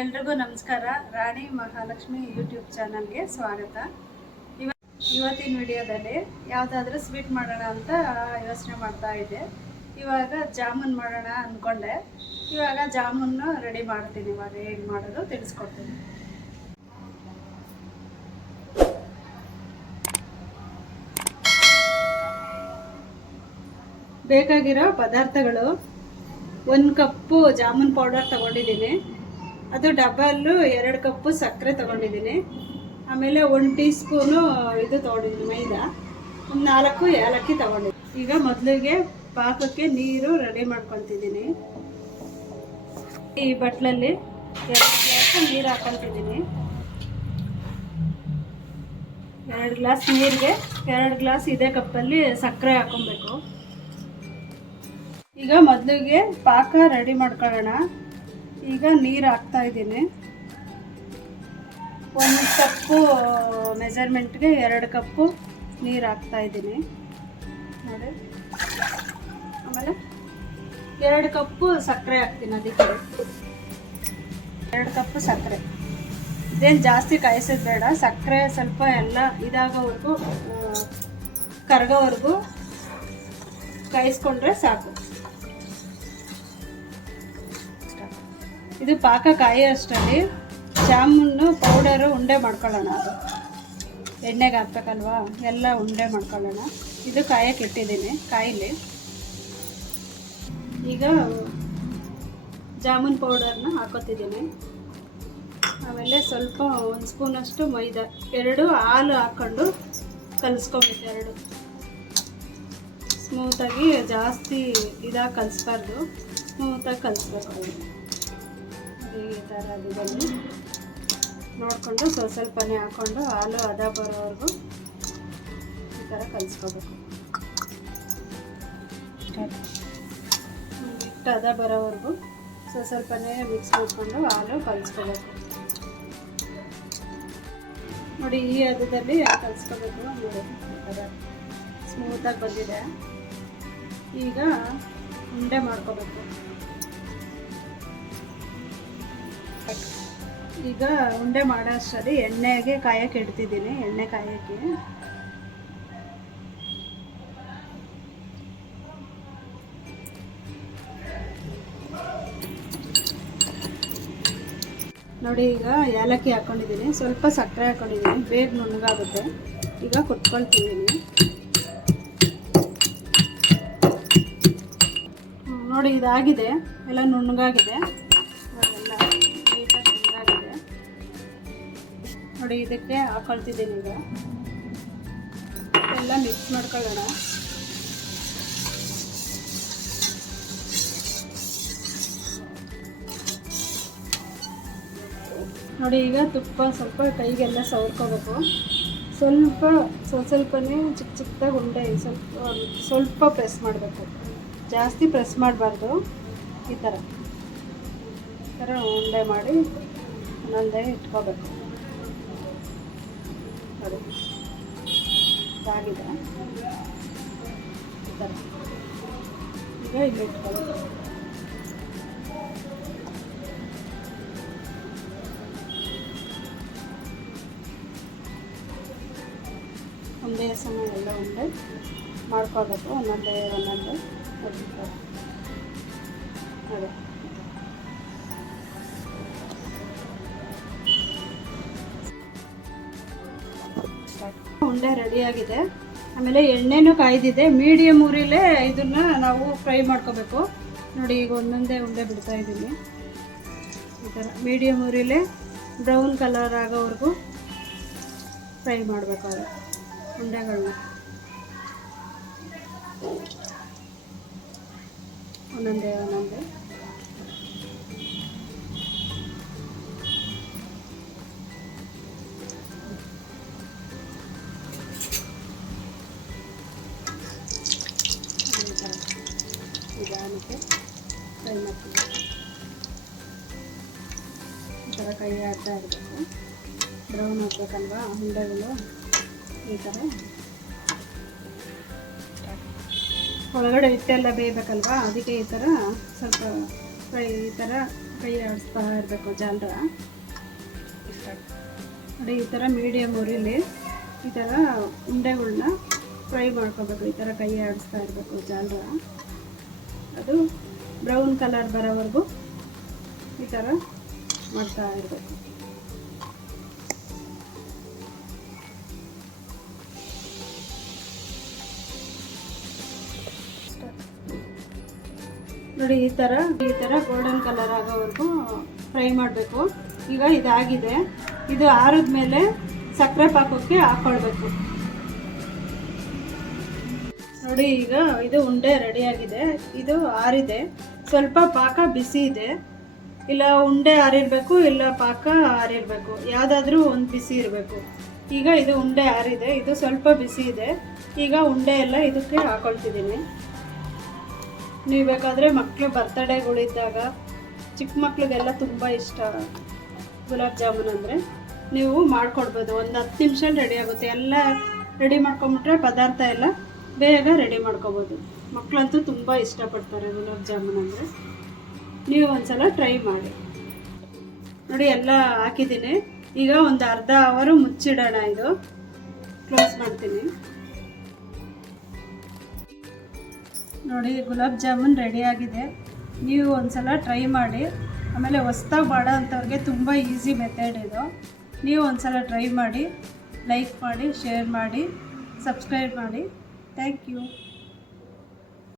ಎಲ್ರಿಗೂ ನಮಸ್ಕಾರ. ರಾಣಿ ಮಹಾಲಕ್ಷ್ಮಿ ಯೂಟ್ಯೂಬ್ ಚಾನಲ್ಗೆ ಸ್ವಾಗತ. ಇವತ್ತಿನ ವಿಡಿಯೋದಲ್ಲಿ ಯಾವುದಾದ್ರೂ ಸ್ವೀಟ್ ಮಾಡೋಣ ಅಂತ ಯೋಚನೆ ಮಾಡ್ತಾ ಇದ್ದೆ. ಇವಾಗ ಜಾಮೂನ್ ಮಾಡೋಣ ಅಂದ್ಕೊಂಡೆ. ಇವಾಗ ಜಾಮೂನು ರೆಡಿ ಮಾಡ್ತೀನಿ. ಇವಾಗ ಹೇಗೆ ಮಾಡೋದು ತಿಳಿಸ್ಕೊಡ್ತೀನಿ. ಬೇಕಾಗಿರೋ ಪದಾರ್ಥಗಳು: 1 ಕಪ್ಪು ಜಾಮೂನ್ ಪೌಡರ್ ತಗೊಂಡಿದ್ದೀನಿ. ಅದು ಡಬಲ್ಲು 2 ಕಪ್ಪು ಸಕ್ಕರೆ ತಗೊಂಡಿದ್ದೀನಿ. ಆಮೇಲೆ 1 ಟೀ ಸ್ಪೂನು ಇದು ತಗೊಂಡಿದ್ದೀನಿ ಮೈದಾ. 4 ಏಲಕ್ಕಿ ತಗೊಂಡಿದ್ದೀನಿ. ಈಗ ಮೊದಲಿಗೆ ಪಾಕಕ್ಕೆ ನೀರು ರೆಡಿ ಮಾಡ್ಕೊತಿದ್ದೀನಿ. ಈ ಬಟ್ಲಲ್ಲಿ 2 ಗ್ಲಾಸ್ ನೀರು ಹಾಕೊತಿದ್ದೀನಿ. 2 ಗ್ಲಾಸ್ ನೀರಿಗೆ 2 ಗ್ಲಾಸ್ ಇದೇ ಕಪ್ಪಲ್ಲಿ ಸಕ್ಕರೆ ಹಾಕೊಬೇಕು. ಈಗ ಮೊದಲಿಗೆ ಪಾಕ ರೆಡಿ ಮಾಡ್ಕೊಳ್ಳೋಣ. ಈಗ ನೀರು ಹಾಕ್ತಾ ಇದ್ದೀನಿ. 1 ಕಪ್ಪು ಮೆಜರ್ಮೆಂಟ್ಗೆ 2 ಕಪ್ಪು ನೀರು ಹಾಕ್ತಾ ಇದ್ದೀನಿ ನೋಡಿ. ಆಮೇಲೆ 2 ಕಪ್ಪು ಸಕ್ಕರೆ ಹಾಕ್ತೀನಿ. ಅದಕ್ಕೆ 2 ಕಪ್ಪು ಸಕ್ಕರೆ. ಇದೇನು ಜಾಸ್ತಿ ಕಾಯಿಸೋದು ಬೇಡ. ಸಕ್ಕರೆ ಸ್ವಲ್ಪ ಎಲ್ಲ ಇದಾಗೋವರೆಗೂ ಕರಗೋವರೆಗೂ ಕಾಯಿಸ್ಕೊಂಡ್ರೆ ಸಾಕು. ಇದು ಪಾಕ ಕಾಯಿ ಅಷ್ಟರಲ್ಲಿ ಜಾಮೂನು ಪೌಡರು ಉಂಡೆ ಮಾಡ್ಕೊಳ್ಳೋಣ. ಅದು ಎಣ್ಣೆಗೆ ಹಾಕ್ಬೇಕಲ್ವಾ, ಎಲ್ಲ ಉಂಡೆ ಮಾಡ್ಕೊಳ್ಳೋಣ. ಇದು ಕಾಯಕ್ಕೆ ಇಟ್ಟಿದ್ದೀನಿ ಕಾಯಿಲಿ. ಈಗ ಜಾಮೂನ್ ಪೌಡರ್ನ ಹಾಕೋತಿದ್ದೀನಿ. ಆಮೇಲೆ ಸ್ವಲ್ಪ 1 ಸ್ಪೂನಷ್ಟು ಮೈದಾ, 2 ಹಾಲು ಹಾಕ್ಕೊಂಡು ಕಲಿಸ್ಕೊಬೇಕು. 2 ಸ್ಮೂತಾಗಿ, ಜಾಸ್ತಿ ಇದಾಗಿ ಕಲಿಸ್ಬಾರ್ದು, ಸ್ಮೂತಾಗಿ ಕಲಿಸ್ಬೇಕು. ಈ ಥರ ಇದನ್ನು ನೋಡಿಕೊಂಡು ಸ್ವಲ್ಪನೇ ಹಾಕ್ಕೊಂಡು ಹಾಲು ಹದ ಬರೋವರೆಗೂ ಈ ಥರ ಕಲಿಸ್ಕೋಬೇಕು. ಹಿಟ್ಟು ಹದ ಬರೋವರೆಗೂ ಸ್ವಲ್ಪನೇ ಮಿಕ್ಸ್ ಮಾಡಿಕೊಂಡು ಹಾಲು ಕಲಿಸ್ಕೋಬೇಕು. ನೋಡಿ, ಈ ಹದದಲ್ಲಿ ಕಲಿಸ್ಕೋಬೇಕು. ನೋಡಿ, ಈ ಥರ ಸ್ಮೂತಾಗಿ ಬಂದಿದೆ. ಈಗ ಉಂಡೆ ಮಾಡ್ಕೋಬೇಕು. ಈಗ ಉಂಡೆ ಮಾಡೋ ಅಷ್ಟರಲ್ಲಿ ಎಣ್ಣೆಗೆ ಕಾಯಕ್ಕೆ ಇಡ್ತಿದ್ದೀನಿ. ಎಣ್ಣೆ ಕಾಯಕ್ಕೆ ನೋಡಿ. ಈಗ ಏಲಕ್ಕಿ ಹಾಕ್ಕೊಂಡಿದ್ದೀನಿ, ಸ್ವಲ್ಪ ಸಕ್ಕರೆ ಹಾಕ್ಕೊಂಡಿದ್ದೀನಿ. ಬೇಗ ನುಣ್ಣಗಾಗುತ್ತೆ. ಈಗ ಕುಟ್ಕೊಳ್ತಿದ್ದೀನಿ. ನೋಡಿ, ಇದಾಗಿದೆ, ಎಲ್ಲ ನುಣ್ಣಗಾಗಿದೆ. ನೋಡಿ, ಇದಕ್ಕೆ ಹಾಕೊಳ್ತಿದ್ದೀನಿ. ಈಗ ಎಲ್ಲ ಮಿಕ್ಸ್ ಮಾಡ್ಕೊಳ್ಳೋಣ. ನೋಡಿ, ಈಗ ತುಪ್ಪ ಸ್ವಲ್ಪ ಕೈಗೆಲ್ಲ ಸವರ್ಕೋಬೇಕು. ಸ್ವಲ್ಪನೇ ಚಿಕ್ಕದಾಗಿ ಉಂಡೆ ಸ್ವಲ್ಪ ಪ್ರೆಸ್ ಮಾಡಬೇಕು. ಜಾಸ್ತಿ ಪ್ರೆಸ್ ಮಾಡಬಾರ್ದು. ಈ ಥರ ಉಂಡೆ ಮಾಡಿ ಒಂದೊಂದೇ ಇಟ್ಕೋಬೇಕು. ನೋಡಿ, ಇದಾಗಿದೆ. ಈ ಥರ ಈಗ ಇಲ್ಲಿ ಇಟ್ಕೋಬೇಕು. ಒಂದೇ ಸಮ ಎಲ್ಲ ಉಂಡೆ ಮಾಡ್ಕೋಬೇಕು. ಒಂದೊಂದೇ ನೋಡಿ. ಉಂಡೆ ರೆಡಿಯಾಗಿದೆ. ಆಮೇಲೆ ಎಣ್ಣೆನೂ ಕಾಯ್ದಿದೆ. ಮೀಡಿಯಮ್ ಊರಿಲೇ ಇದನ್ನು ನಾವು ಫ್ರೈ ಮಾಡ್ಕೋಬೇಕು. ನೋಡಿ, ಈಗ ಒಂದೊಂದೇ ಉಂಡೆ ಬಿಡ್ತಾ ಇದ್ದೀನಿ. ಈ ಥರ ಮೀಡಿಯಮ್ ಊರಿಲೇ ಬ್ರೌನ್ ಕಲರ್ ಆಗೋವರೆಗೂ ಫ್ರೈ ಮಾಡಬೇಕಾದ್ರೆ ಉಂಡೆಗಳನ್ನ ಒಂದೊಂದೇ ನಿಧಾನಕ್ಕೆ ಫ್ರೈ ಮಾಡ್ತೀವಿ. ಈ ಥರ ಕೈ ಆಡ್ತಾ ಇರಬೇಕು. ಬ್ರೌನ್ ಹಾಕ್ಬೇಕಲ್ವಾ ಉಂಡೆಗಳು. ಈ ಥರ ಒಳಗಡೆ ಹಿಟ್ಟೆಲ್ಲ ಬೇಯಬೇಕಲ್ವಾ, ಅದಕ್ಕೆ ಈ ಥರ ಸ್ವಲ್ಪ ಫ್ರೈ ಈ ಥರ ಕೈ ಆಡಿಸ್ತಾ ಇರಬೇಕು ಜಾಲರ. ನೋಡಿ ಈ ಥರ ಮೀಡಿಯಮ್ ಉರಿಲಿ ಈ ಥರ ಉಂಡೆಗಳನ್ನ ಫ್ರೈ ಮಾಡ್ಕೋಬೇಕು. ಈ ಥರ ಕೈ ಆಡಿಸ್ತಾ ಇರಬೇಕು ಜಾಲರ. ಅದು ಬ್ರೌನ್ ಕಲರ್ ಬರೋವರೆಗೂ ಈ ಥರ ಮಾಡ್ತಾ ಇರಬೇಕು. ನೋಡಿ ಈ ಥರ ಗೋಲ್ಡನ್ ಕಲರ್ ಆಗೋವರೆಗೂ ಫ್ರೈ ಮಾಡಬೇಕು. ಈಗ ಇದಾಗಿದೆ. ಇದು ಆರಿದ ಮೇಲೆ ಸಕ್ಕರೆ ಪಾಕಕ್ಕೆ ಹಾಕ್ಕೊಳ್ಬೇಕು. ನೋಡಿ ಈಗ ಇದು ಉಂಡೆ ರೆಡಿಯಾಗಿದೆ. ಇದು ಆರಿದೆ, ಸ್ವಲ್ಪ ಪಾಕ ಬಿಸಿ ಇದೆ. ಇಲ್ಲ ಉಂಡೆ ಆರಿರಬೇಕು, ಇಲ್ಲ ಪಾಕ ಆರಿರಬೇಕು, ಯಾವುದಾದ್ರೂ ಒಂದು ಬಿಸಿ ಇರಬೇಕು. ಈಗ ಇದು ಉಂಡೆ ಆರಿದೆ, ಇದು ಸ್ವಲ್ಪ ಬಿಸಿ ಇದೆ. ಈಗ ಉಂಡೆ ಎಲ್ಲ ಇದಕ್ಕೆ ಹಾಕೊಳ್ತಿದ್ದೀನಿ. ನೀವು ಬೇಕಾದರೆ ಮಕ್ಕಳು ಬರ್ತಡೇಗಳಿದ್ದಾಗ ಚಿಕ್ಕ ಮಕ್ಳಿಗೆಲ್ಲ ತುಂಬ ಇಷ್ಟ ಗುಲಾಬ್ ಜಾಮೂನ್ ಅಂದರೆ ನೀವು ಮಾಡಿಕೊಡ್ಬೋದು. ಒಂದು 10 ನಿಮಿಷದಲ್ಲಿ ರೆಡಿ ಆಗುತ್ತೆ. ಎಲ್ಲ ರೆಡಿ ಮಾಡ್ಕೊಂಬಿಟ್ರೆ ಪದಾರ್ಥ ಎಲ್ಲ ಬೇಗ ರೆಡಿ ಮಾಡ್ಕೊಬೋದು. ಮಕ್ಕಳಂತೂ ತುಂಬ ಇಷ್ಟಪಡ್ತಾರೆ ಗುಲಾಬ್ ಜಾಮೂನ್ ಅಂದರೆ. ನೀವು ಒಂದ್ಸಲ ಟ್ರೈ ಮಾಡಿ. ನೋಡಿ ಎಲ್ಲ ಹಾಕಿದ್ದೀನಿ. ಈಗ ಒಂದು ಅರ್ಧ ಅವರು ಮುಚ್ಚಿಡೋಣ. ಇದು ಕ್ಲೋಸ್ ಮಾಡ್ತೀನಿ. ನೋಡಿ ಗುಲಾಬ್ ಜಾಮೂನ್ ರೆಡಿಯಾಗಿದೆ. ನೀವು ಒಂದ್ಸಲ ಟ್ರೈ ಮಾಡಿ. ಆಮೇಲೆ ಹೊಸ್ದಾಗಿ ಮಾಡೋ ಅಂಥವ್ರಿಗೆ ತುಂಬ ಈಸಿ ಮೆಥಡ್ ಇದು. ನೀವು ಒಂದ್ಸಲ ಟ್ರೈ ಮಾಡಿ, ಲೈಕ್ ಮಾಡಿ, ಶೇರ್ ಮಾಡಿ, ಸಬ್ಸ್ಕ್ರೈಬ್ ಮಾಡಿ. Thank you.